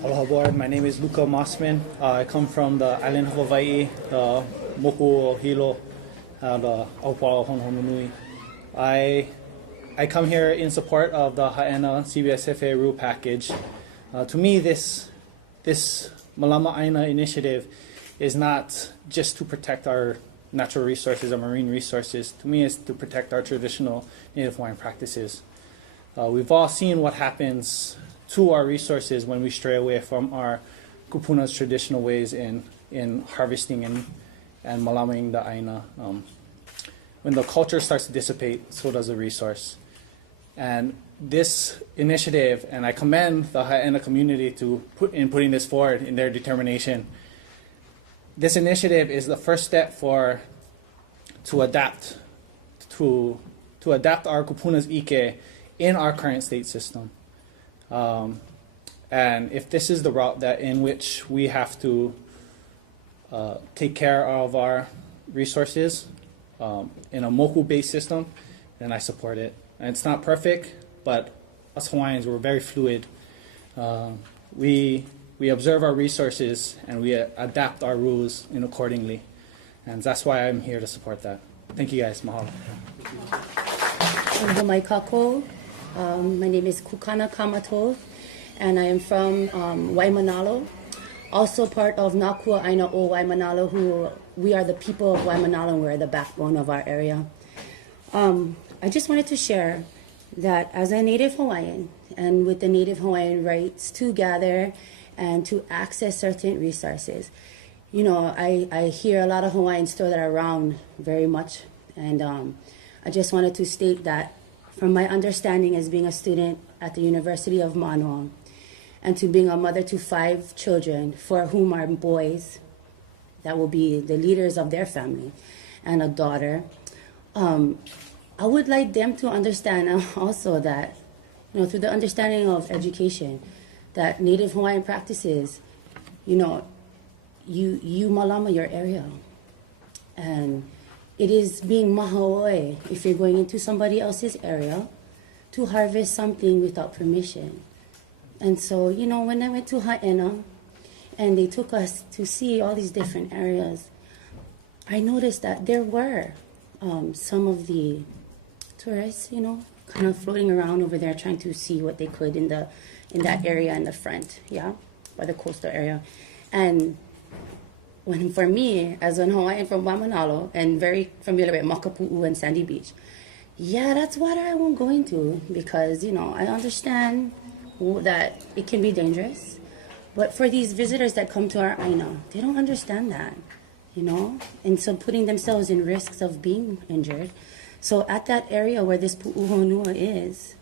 Aloha board. My name is Luca Mossman. I come from the island of Hawaii, the Moku Hilo, the Aupua Honolulu. I come here in support of the HAENA CBFSA rule package. To me, this Malama Aina initiative is not just to protect our natural resources or marine resources. To me, it's to protect our traditional Native Hawaiian practices. We've all seen what happens to our resources when we stray away from our kupuna's traditional ways in harvesting and malamaing the aina. When the culture starts to dissipate, so does the resource. And this initiative, and I commend the HAENA community in putting this forward in their determination. This initiative is the first step to adapt our kupuna's ike in our current state system. And if this is the route in which we have to take care of our resources in a moku-based system, then I support it. And it's not perfect, but us Hawaiians, we're very fluid. We observe our resources and we adapt our rules accordingly. And that's why I'm here to support that. Thank you guys. Mahalo. My name is Kukana Kamatov, and I am from Waimanalo, also part of Nakua Aina o Waimanalo, who we are the people of Waimanalo, and we're the backbone of our area. I just wanted to share that as a Native Hawaiian, and with the Native Hawaiian rights to gather and to access certain resources, I hear a lot of Hawaiians throw that around very much, and I just wanted to state that from my understanding as being a student at the University of Manoa, and to being a mother to 5 children for whom are boys that will be the leaders of their family, and a daughter, I would like them to understand also that, through the understanding of education, that Native Hawaiian practices, you malama your area. And it is being mahaoe if you're going into somebody else's area to harvest something without permission. And so, when I went to HAENA and they took us to see all these different areas, I noticed that there were some of the tourists, kind of floating around over there trying to see what they could in that area in the front, by the coastal area. And when for me, as an Hawaiian from Waimanalo and very familiar with Makapu'u and Sandy Beach, that's water I won't go into because, I understand that it can be dangerous. But for these visitors that come to our Aina, they don't understand that, and so putting themselves in risks of being injured. So at that area where this Pu'uhonua is,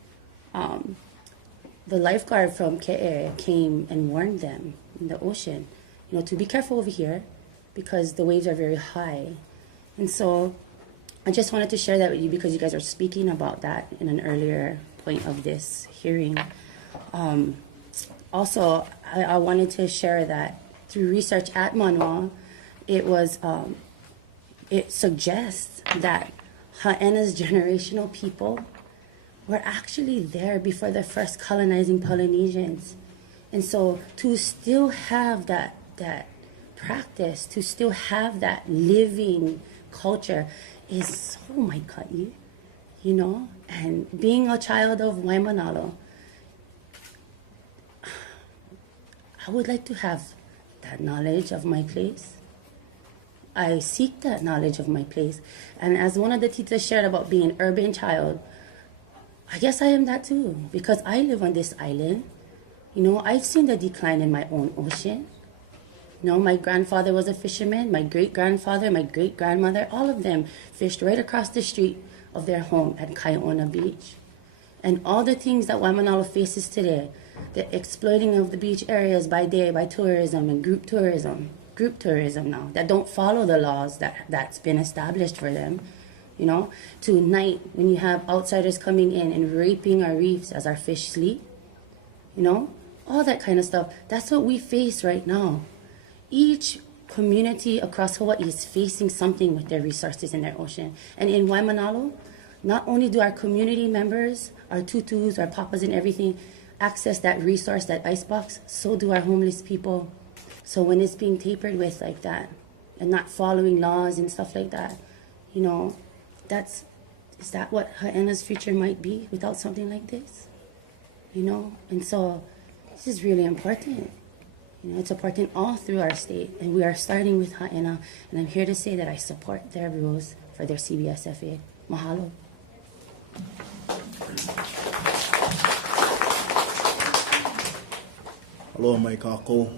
the lifeguard from Ke'e came and warned them in the ocean, to be careful over here because the waves are very high. And so I just wanted to share that with you because you guys are speaking about that in an earlier point of this hearing. Also, I wanted to share that through research at Manoa, it suggests that HAENA's generational people were actually there before the first colonizing Polynesians. And so to still have that practice, to still have that living culture is so maika'i, and being a child of Waimanalo, I would like to have that knowledge of my place. I seek that knowledge of my place. And as one of the teachers shared about being an urban child, I guess I am that too, because I live on this island. I've seen the decline in my own ocean. My grandfather was a fisherman, my great-grandfather, my great-grandmother, all of them fished right across the street of their home at Kai'ona Beach. And all the things that Waimanalo faces today, the exploiting of the beach areas by day by tourism and group tourism now, that don't follow the laws that's been established for them, to night when you have outsiders coming in and raping our reefs as our fish sleep, all that kind of stuff. That's what we face right now. Each community across Hawaii is facing something with their resources in their ocean. And in Waimanalo, not only do our community members, our tutus, our papas and everything, access that resource, that icebox, so do our homeless people. So when it's being tapered with like that and not following laws and stuff like that, you know, is that what HAENA's future might be without something like this? You know, and so this is really important. You know, it's important all through our state, and we are starting with HAENA, and I'm here to say that I support their rules for their CBFSA. Mahalo. Aloha mai kākou.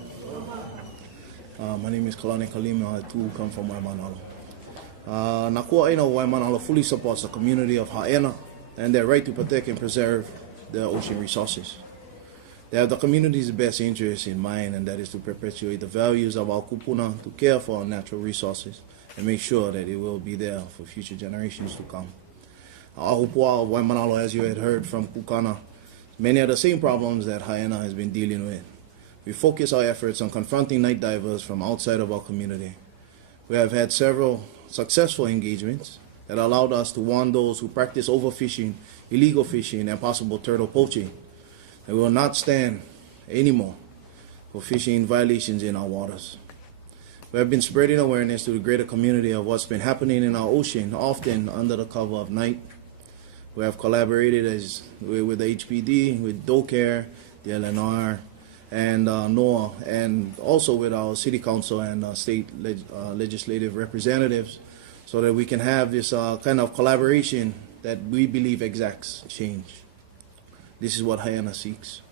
My name is Kalani Kalima. I too come from Waimanalo. Nakua Aina Waimanalo fully supports the community of HAENA and their right to protect and preserve the ocean resources. They have the community's best interest in mind, and that is to perpetuate the values of our kupuna, to care for our natural resources, and make sure that it will be there for future generations to come. Our hupua of Waimanalo, as you had heard from Kukana, many of the same problems that HAENA has been dealing with. We focus our efforts on confronting night divers from outside of our community. We have had several successful engagements that allowed us to warn those who practice overfishing, illegal fishing, and possible turtle poaching. And we will not stand anymore for fishing violations in our waters. We have been spreading awareness to the greater community of what's been happening in our ocean, often under the cover of night. We have collaborated with the HPD, with DoCare, the LNR, and NOAA, and also with our city council and state legislative representatives, so that we can have this kind of collaboration that we believe exacts change. This is what HAENA seeks.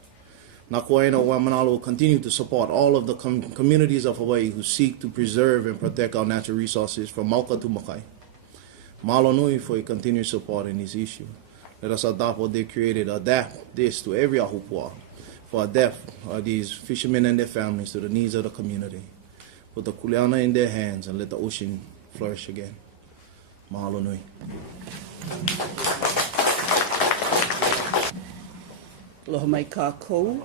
Nakua Aina Waimanalo will continue to support all of the communities of Hawaii who seek to preserve and protect our natural resources from Mauka to Makai. Mahalo nui for your continued support in this issue. Let us adopt what they created, adapt this to every ahupua, for adapt these fishermen and their families to the needs of the community. Put the kuleana in their hands and let the ocean flourish again. Mahalo nui. Aloha mai kākou.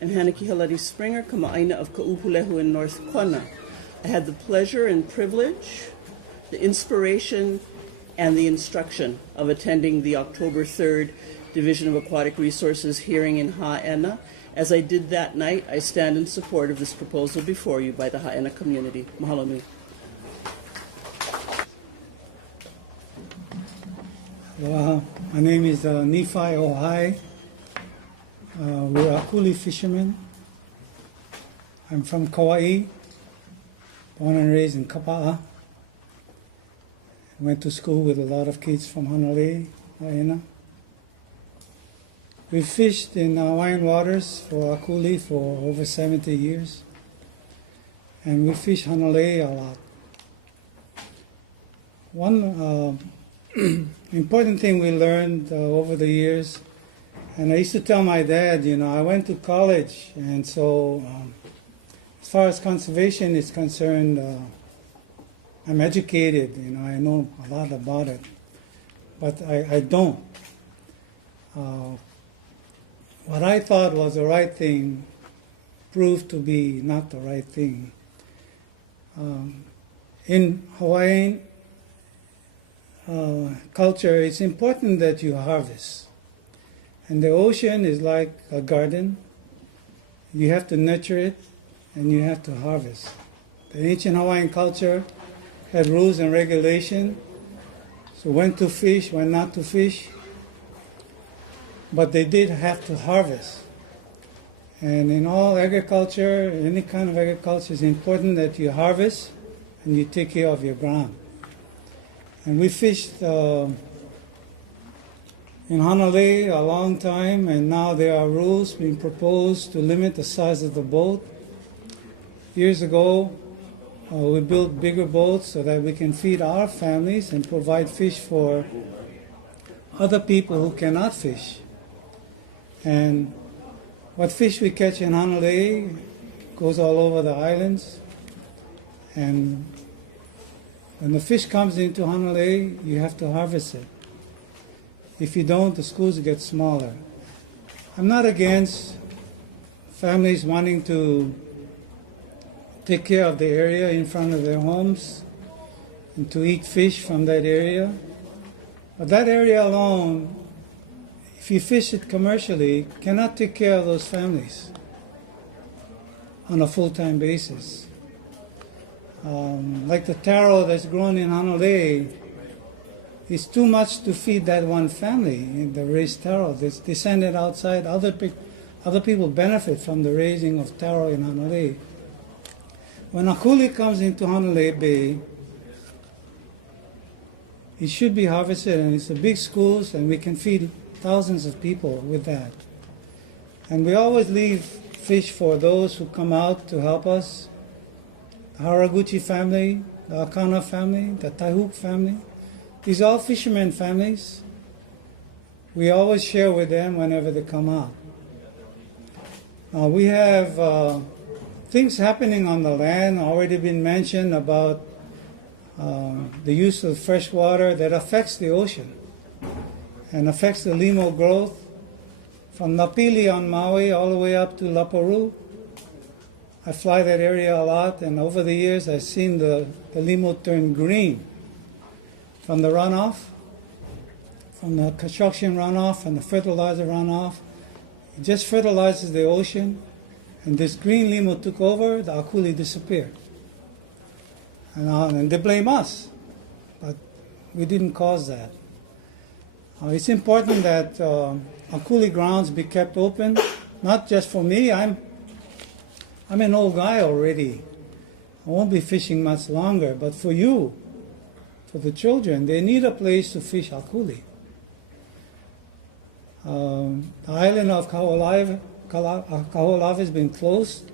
I'm Hanaki Halari Springer, Kama'aina of Ka'upulehu in North Kona. I had the pleasure and privilege, the inspiration, and the instruction of attending the October 3rd Division of Aquatic Resources hearing in HAENA. As I did that night, I stand in support of this proposal before you by the HAENA community. Mahalo nui. Aloha. My name is Nephi Ohai. We're Akuli fishermen. I'm from Kauai, born and raised in Kapa'a. Went to school with a lot of kids from Hanalei, HAENA. We fished in Hawaiian waters for Akuli for over 70 years. And we fish Hanalei a lot. One important thing we learned over the years, and I used to tell my dad, you know, I went to college, and so as far as conservation is concerned, I'm educated, you know, I know a lot about it, but I don't. What I thought was the right thing proved to be not the right thing. In Hawaiian culture, it's important that you harvest. And the ocean is like a garden. You have to nurture it, and you have to harvest. The ancient Hawaiian culture had rules and regulations, so when to fish, when not to fish. But they did have to harvest. And in all agriculture, any kind of agriculture, it's important that you harvest and you take care of your ground. And we fished in Hanalei a long time, and now there are rules being proposed to limit the size of the boat. Years ago, we built bigger boats so that we can feed our families and provide fish for other people who cannot fish. And what fish we catch in Hanalei goes all over the islands. And when the fish comes into Hanalei, you have to harvest it. If you don't, the schools get smaller. I'm not against families wanting to take care of the area in front of their homes and to eat fish from that area. But that area alone, if you fish it commercially, cannot take care of those families on a full-time basis. Like the taro that's grown in Hanalei, it's too much to feed that one family, the raised taro. They send it outside. Other people benefit from the raising of taro in Hanalei. When a coolie comes into Hanalei Bay, it should be harvested, and it's a big schools, and we can feed thousands of people with that. And we always leave fish for those who come out to help us. The Haraguchi family, the Akana family, the Taihuk family. These are all fishermen families. We always share with them whenever they come out. We have things happening on the land, already been mentioned about the use of fresh water that affects the ocean and affects the limo growth from Napili on Maui all the way up to Laparu. I fly that area a lot, and over the years I've seen the limo turn green from the runoff, from the construction runoff and the fertilizer runoff. It just fertilizes the ocean, and this green limo took over, the akuli disappeared. And they blame us, but we didn't cause that. It's important that akuli grounds be kept open, not just for me. I'm an old guy already. I won't be fishing much longer, but for you, for the children, they need a place to fish akuli. The island of Kaho'olawe has been closed.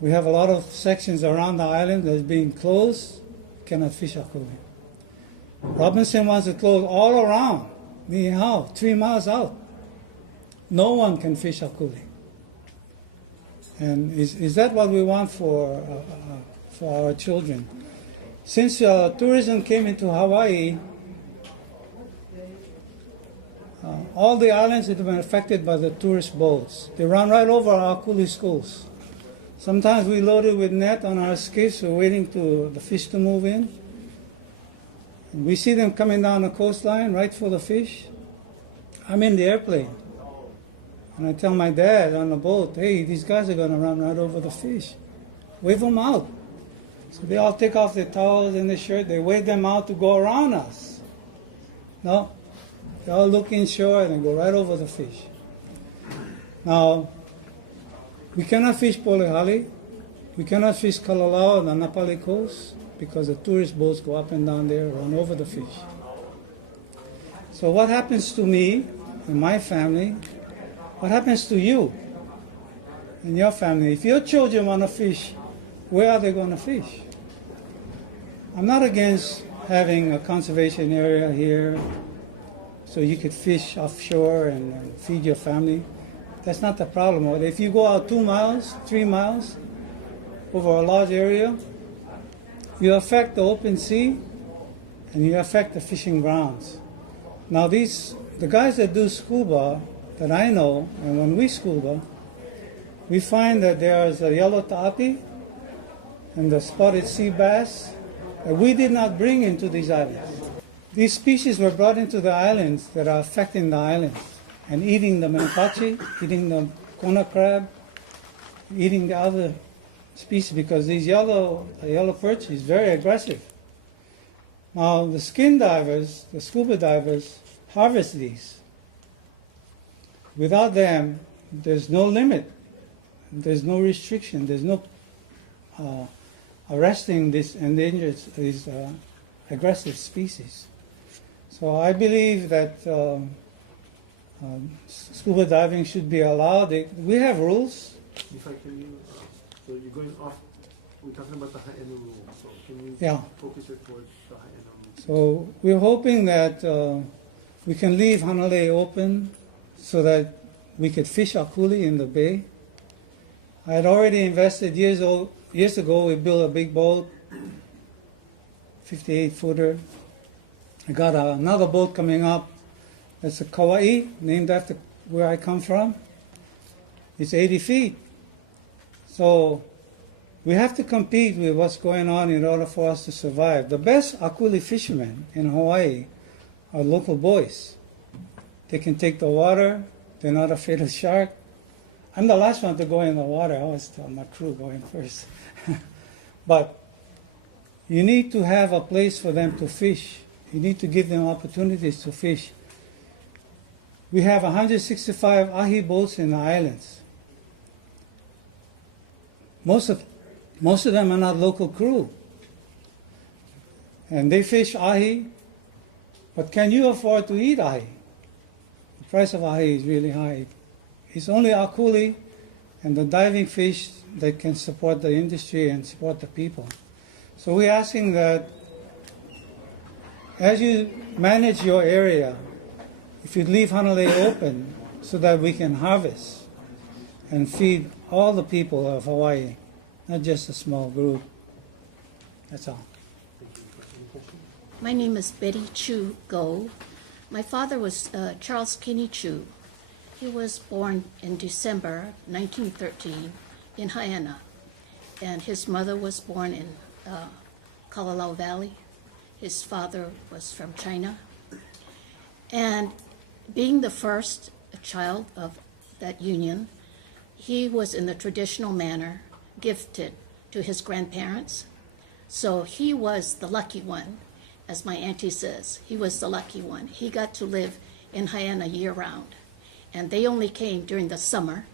We have a lot of sections around the island that's being closed. Cannot fish akuli. Robinson wants to close all around Niihau, 3 miles out. No one can fish akuli. And is that what we want for our children? Since tourism came into Hawaii, all the islands have been affected by the tourist boats. They run right over our akuli schools. Sometimes we load it with net on our skiffs. We're waiting for the fish to move in. And we see them coming down the coastline right for the fish. I'm in the airplane. And I tell my dad on the boat, hey, these guys are going to run right over the fish. Wave them out. So they all take off their towels and their shirt. They wave them out to go around us. No. They all look inshore and go right over the fish. Now, we cannot fish Polihali. We cannot fish Kalalau on the Napali coast because the tourist boats go up and down there, run over the fish. So what happens to me and my family? What happens to you and your family? If your children want to fish, where are they going to fish? I'm not against having a conservation area here so you could fish offshore and feed your family. That's not the problem. But if you go out 2 miles, 3 miles over a large area, you affect the open sea and you affect the fishing grounds. Now the guys that do scuba that I know, and when we scuba, we find that there's a yellow ta'api and the spotted sea bass that we did not bring into these islands. These species were brought into the islands that are affecting the islands and eating the menapachi, eating the kona crab, eating the other species because the yellow perch is very aggressive. Now the skin divers, the scuba divers, harvest these. Without them, there's no limit, there's no restriction, there's no arresting this endangered, these aggressive species. So I believe that scuba diving should be allowed. We have rules. If I can, so you're going off, we're talking about the HAENA rule, so can you focus it towards the HAENA rule? So we're hoping that we can leave Hanalei open so that we could fish akuli in the bay. I had already invested years ago. We built a big boat, 58-footer. I got another boat coming up. It's a Kauai, named after where I come from. It's 80 feet. So we have to compete with what's going on in order for us to survive. The best akuli fishermen in Hawaii are local boys. They can take the water. They're not afraid of shark. I'm the last one to go in the water. I always tell my crew go in first. But you need to have a place for them to fish. You need to give them opportunities to fish. We have 165 ahi boats in the islands. Most of them are not local crew. And they fish ahi, but can you afford to eat ahi? The price of ahi is really high. It's only akuli and the diving fish that can support the industry and support the people. So we're asking that as you manage your area, if you leave Hanalei open so that we can harvest and feed all the people of Hawaii, not just a small group. That's all. My name is Betty Chu Go. My father was Charles Kinney Chu. He was born in December 1913 in HAENA, and his mother was born in Kalalau Valley. His father was from China. And being the first child of that union, he was in the traditional manner gifted to his grandparents. So he was the lucky one, as my auntie says. He was the lucky one. He got to live in HAENA year-round. And they only came during the summer,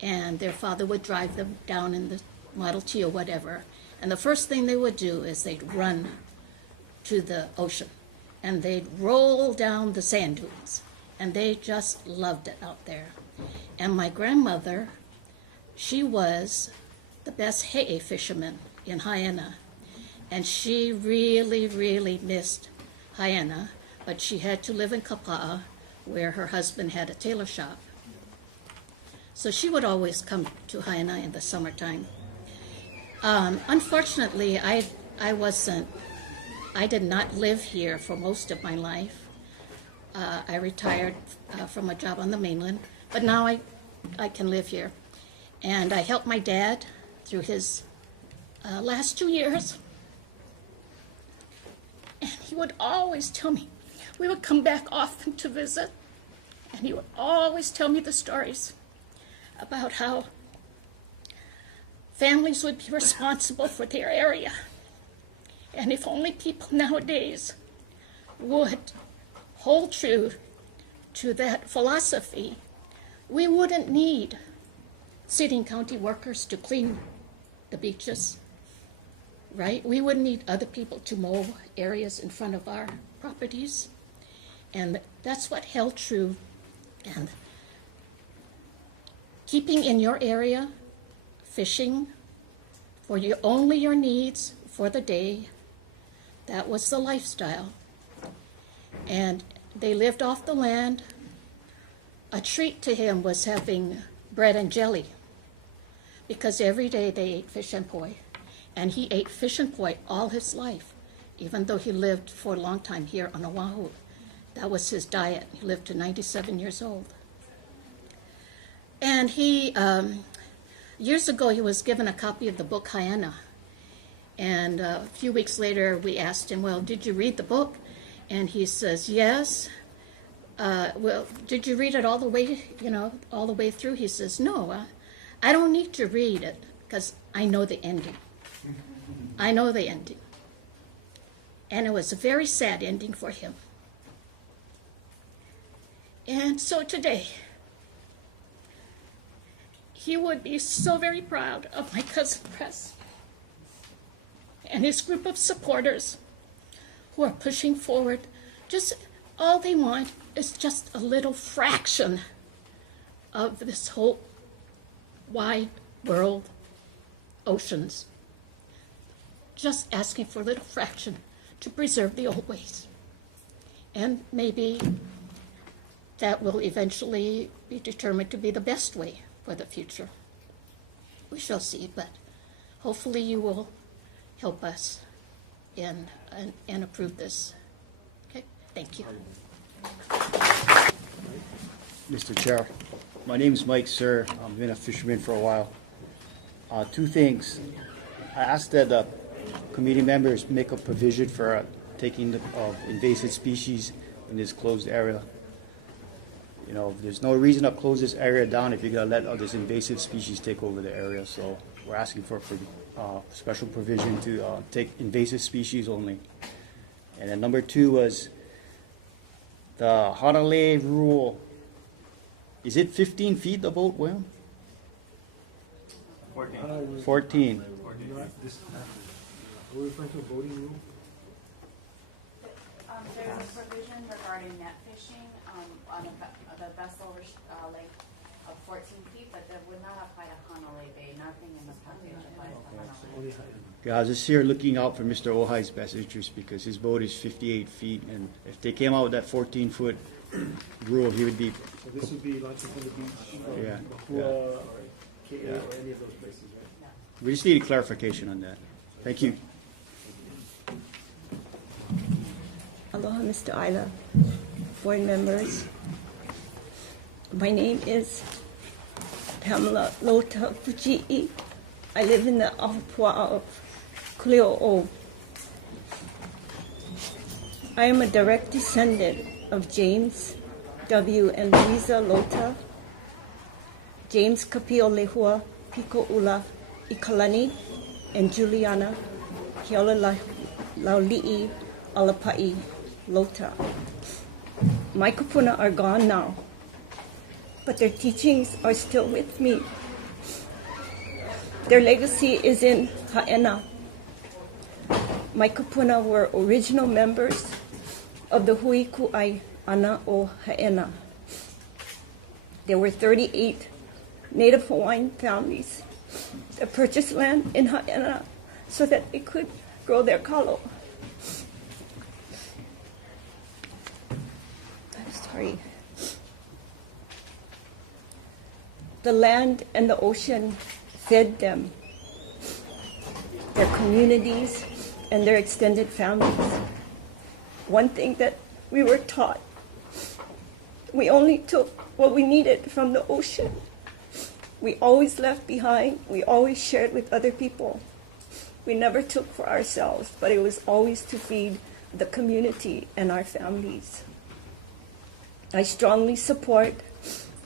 and their father would drive them down in the Model T or whatever. And the first thing they would do is they'd run to the ocean, and they'd roll down the sand dunes. And they just loved it out there. And my grandmother, she was the best he'e fisherman in HAENA. And she really, really missed HAENA, but she had to live in Kapa'a, where her husband had a tailor shop. So she would always come to HAENA in the summertime. Unfortunately, I did not live here for most of my life. I retired from a job on the mainland, but now I can live here. And I helped my dad through his last 2 years. And he would always tell me, we would come back often to visit, and he would always tell me the stories about how families would be responsible for their area. And if only people nowadays would hold true to that philosophy, we wouldn't need city and county workers to clean the beaches, right? We wouldn't need other people to mow areas in front of our properties. And that's what held true. And keeping in your area, fishing for only your needs for the day, that was the lifestyle. And they lived off the land. A treat to him was having bread and jelly, because every day they ate fish and poi. And he ate fish and poi all his life, even though he lived for a long time here on Oahu. That was his diet. He lived to 97 years old. And he, years ago, he was given a copy of the book HAENA. And a few weeks later, we asked him, well, did you read the book? And he says, yes. Well, did you read it all the way, all the way through? He says, no, I don't need to read it because I know the ending. I know the ending. And it was a very sad ending for him. And so today, he would be so very proud of my cousin Press and his group of supporters who are pushing forward. Just all they want is just a little fraction of this whole wide world, oceans. Just asking for a little fraction to preserve the old ways. And maybe that will eventually be determined to be the best way for the future. We shall see, but hopefully you will help us and approve this. Okay, thank you. Mr. Chair, my name is Mike Sir. I've been a fisherman for a while. Two things. I asked that committee members make a provision for taking the invasive species in this closed area. You know, there's no reason to close this area down if you're gonna let all these invasive species take over the area. So we're asking for special provision to take invasive species only. And then number 2 was the Hanalei rule. Is it 15 feet, the boat, William? 14. Not this passage. Are we referring to a boating rule? There's a provision regarding net fishing on the vessel length of 14 feet, but that would not apply to Hanalei Bay. Nothing in the package applies to Hanalei. Yeah, I was just here looking out for Mr. Ohai's best interest because his boat is 58 feet, and if they came out with that 14-foot rule, he would be. So this would be launching from the beach, from Yeah, Makua or KA or any of those places, right? We just need a clarification on that. Thank you. Aloha, Mr. Isla, board members. My name is Pamela Lota Fuji'i. I live in the Ahupua of Kuleo'o. I am a direct descendant of James W. and Louisa Lota, James Kapio Lehua Piko'ula Ikalani, and Juliana Keola Lauli'i Alapa'i Lota. My kupuna are gone now, but their teachings are still with me. Their legacy is in HAENA. My kupuna were original members of the Hui Ku'ai Ana o HAENA. There were 38 Native Hawaiian families that purchased land in HAENA so that they could grow their kalo. Sorry. The land and the ocean fed them, their communities, and their extended families. One thing that we were taught, we only took what we needed from the ocean. We always left behind, we always shared with other people. We never took for ourselves, but it was always to feed the community and our families. I strongly support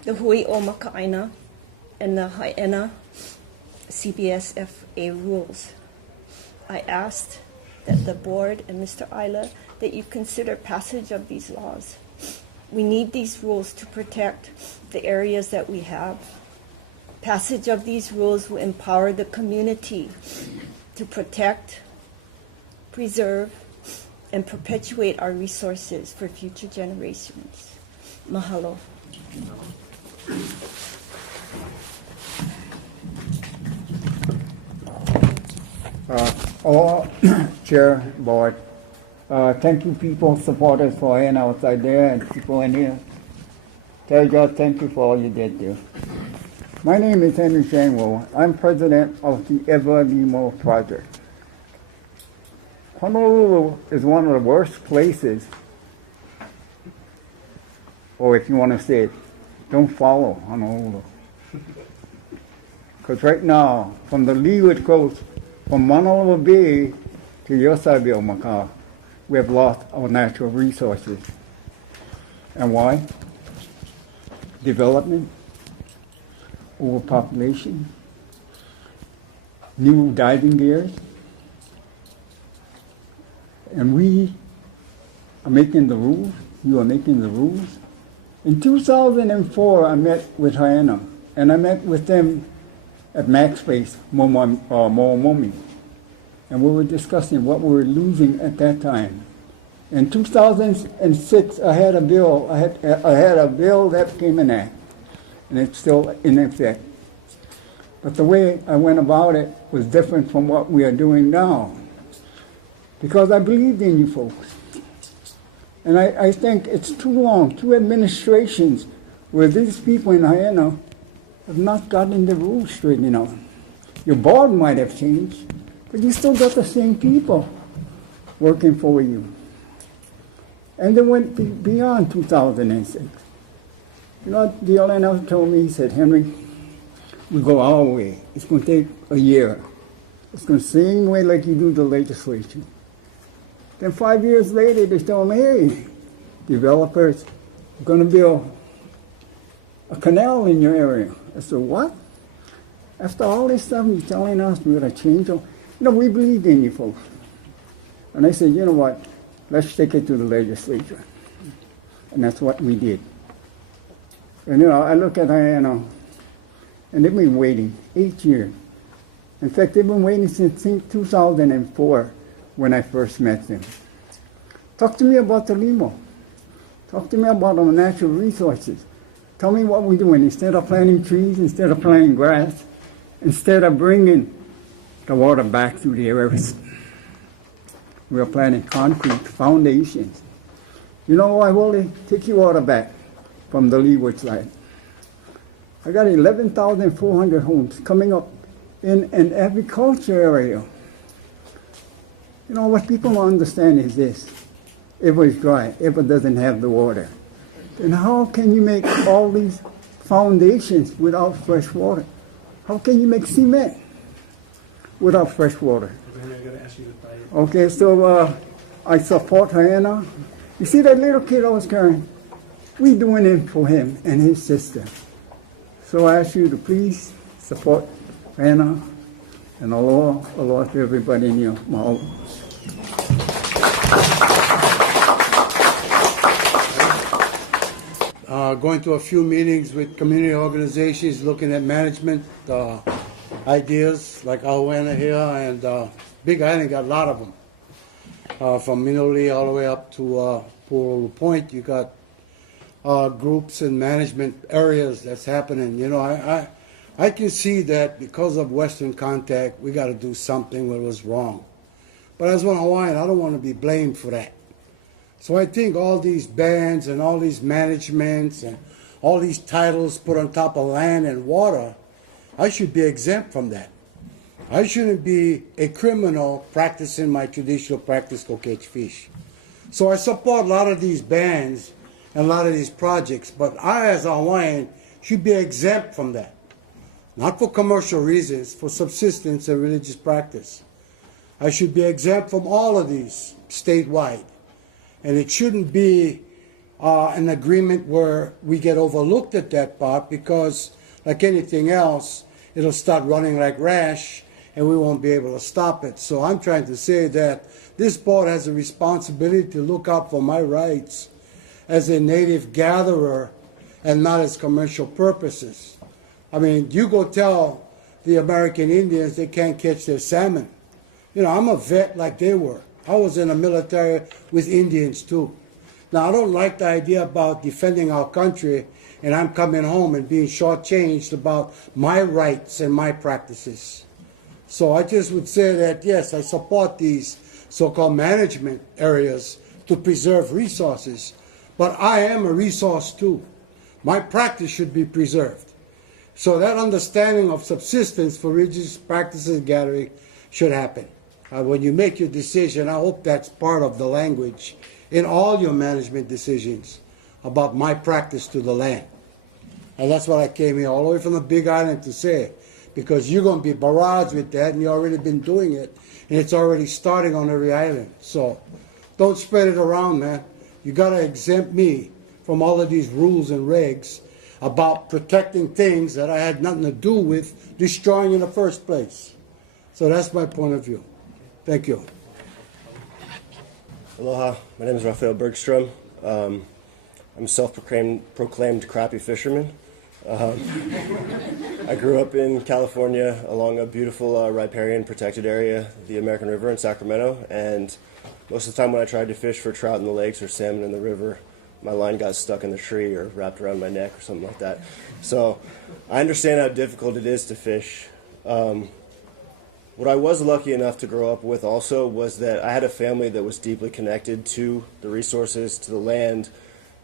the Hui o Maka'aina and the HAENA CBFSA rules. I asked that the board and Mr. Isla that you consider passage of these laws. We need these rules to protect the areas that we have. Passage of these rules will empower the community to protect, preserve, and perpetuate our resources for future generations. Mahalo. All Chair, Board, thank you people, supporters for HAENA outside there and people in here. Tell God thank you for all you did there. My name is Henry Shangwo. I'm president of the Ever Limo Project. Honolulu is one of the worst places, or if you want to say it, don't follow Honolulu. Because right now, from the leeward coast, from Honolulu Bay to Yosaibi Macau, we have lost our natural resources. And why? Development, overpopulation, new diving gears, and we are making the rules, you are making the rules. In 2004, I met with HAENA, and I met with them at MaxSpace, Momomi, and we were discussing what we were losing at that time. In 2006, I had a bill. I had a bill that became an act, and it's still in effect. But the way I went about it was different from what we are doing now, because I believed in you folks. And I think it's too long, 2 administrations, where these people in HAENA have not gotten the rules straightened out. Your board might have changed, but you still got the same people working for you. And they went beyond 2006. You know what the LNL told me? He said, Henry, we go our way. It's going to take a year. It's going to same way like you do the legislation. Then 5 years later, they told me, hey, developers are going to build a canal in your area. I said, what? After all this stuff, you're telling us we're going to change them? You know, we believed in you folks. And I said, you know what? Let's take it to the legislature. And that's what we did. And, you know, I look at HAENA, and they've been waiting 8 years. In fact, they've been waiting since 2004 when I first met them. Talk to me about the limo. Talk to me about our natural resources. Tell me what we're doing. Instead of planting trees, instead of planting grass, instead of bringing the water back through the areas, we are planting concrete foundations. You know why, Wally? Take your water back from the leeward side. I got 11,400 homes coming up in an agriculture area. You know, what people don't understand is this. If it's dry, if it doesn't have the water, then how can you make all these foundations without fresh water? How can you make cement without fresh water? Okay, so I support HAENA. You see that little kid I was carrying? We're doing it for him and his sister. So I ask you to please support HAENA, and aloha to everybody in your mahalo. Going to a few meetings with community organizations, looking at management ideas like HAENA here, and Big Island got a lot of them. From Minoli all the way up to Pu'u Point, you got groups and management areas that's happening. You know, I can see that because of Western contact, we got to do something that was wrong. But as one Hawaiian, I don't want to be blamed for that. So I think all these bans and all these managements and all these titles put on top of land and water, I should be exempt from that. I shouldn't be a criminal practicing my traditional practice, go catch fish. So I support a lot of these bans and a lot of these projects, but I as a Hawaiian should be exempt from that. Not for commercial reasons, for subsistence and religious practice. I should be exempt from all of these statewide. And it shouldn't be an agreement where we get overlooked at that part, because like anything else, it'll start running like rash and we won't be able to stop it. So I'm trying to say that this board has a responsibility to look out for my rights as a native gatherer and not as commercial purposes. I mean, you go tell the American Indians they can't catch their salmon. You know, I'm a vet like they were. I was in the military with Indians too. Now, I don't like the idea about defending our country and I'm coming home and being shortchanged about my rights and my practices. So I just would say that, yes, I support these so-called management areas to preserve resources, but I am a resource too. My practice should be preserved. So that understanding of subsistence for religious practices gathering should happen. When you make your decision, I hope that's part of the language in all your management decisions about my practice to the land. And that's what I came here all the way from the Big Island to say, because you're going to be barraged with that, and you've already been doing it, and it's already starting on every island. So don't spread it around, man. You got to exempt me from all of these rules and regs about protecting things that I had nothing to do with destroying in the first place. So that's my point of view. Thank you. Aloha, my name is Raphael Bergstrom. I'm a self-proclaimed crappie fisherman. I grew up in California along a beautiful riparian protected area, the American River in Sacramento, and most of the time when I tried to fish for trout in the lakes or salmon in the river, my line got stuck in the tree or wrapped around my neck or something like that. So I understand how difficult it is to fish. What I was lucky enough to grow up with also was that I had a family that was deeply connected to the resources, to the land,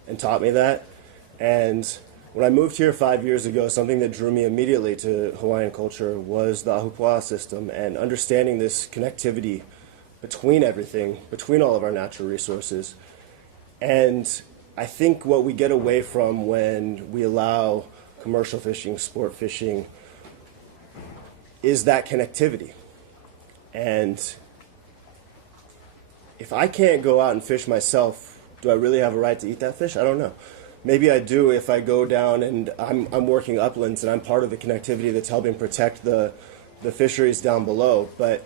and taught me that. And when I moved here 5 years ago, something that drew me immediately to Hawaiian culture was the ahupua'a system and understanding this connectivity between everything, between all of our natural resources. And I think what we get away from when we allow commercial fishing, sport fishing, is that connectivity. And if I can't go out and fish myself, do I really have a right to eat that fish? I don't know. maybe I do if I go down and I'm working uplands and I'm part of the connectivity that's helping protect the fisheries down below. But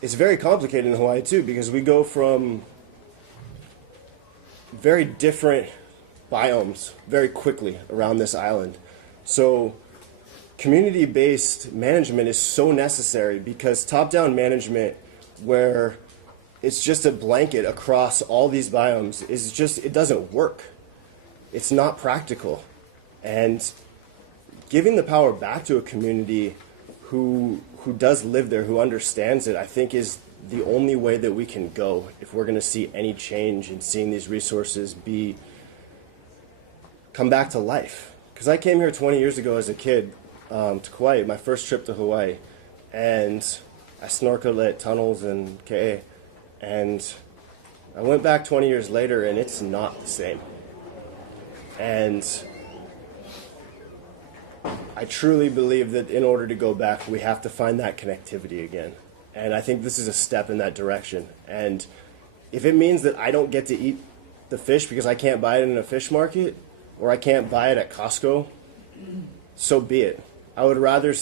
it's very complicated in Hawaii too, because we go from very different biomes very quickly around this island. So community-based management is so necessary, because top-down management, where it's just a blanket across all these biomes, is just, it doesn't work. It's not practical. And giving the power back to a community who does live there, who understands it, I think is the only way that we can go if we're going to see any change in seeing these resources come back to life. Because I came here 20 years ago as a kid to Kauai, my first trip to Hawaii, and I snorkeled at tunnels and Ke'e, and I went back 20 years later and it's not the same. And I truly believe that in order to go back, we have to find that connectivity again. And I think this is a step in that direction. And if it means that I don't get to eat the fish because I can't buy it in a fish market, or I can't buy it at Costco, so be it. I would rather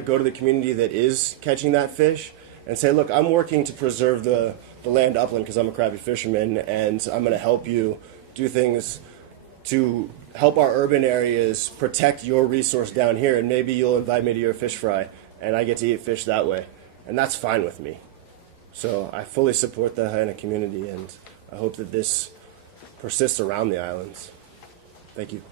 go to the community that is catching that fish and say, look, I'm working to preserve the land upland because I'm a crappie fisherman, and I'm going to help you do things to help our urban areas protect your resource down here, and maybe you'll invite me to your fish fry, and I get to eat fish that way. And that's fine with me. So I fully support the HAENA community, and I hope that this persists around the islands. Thank you.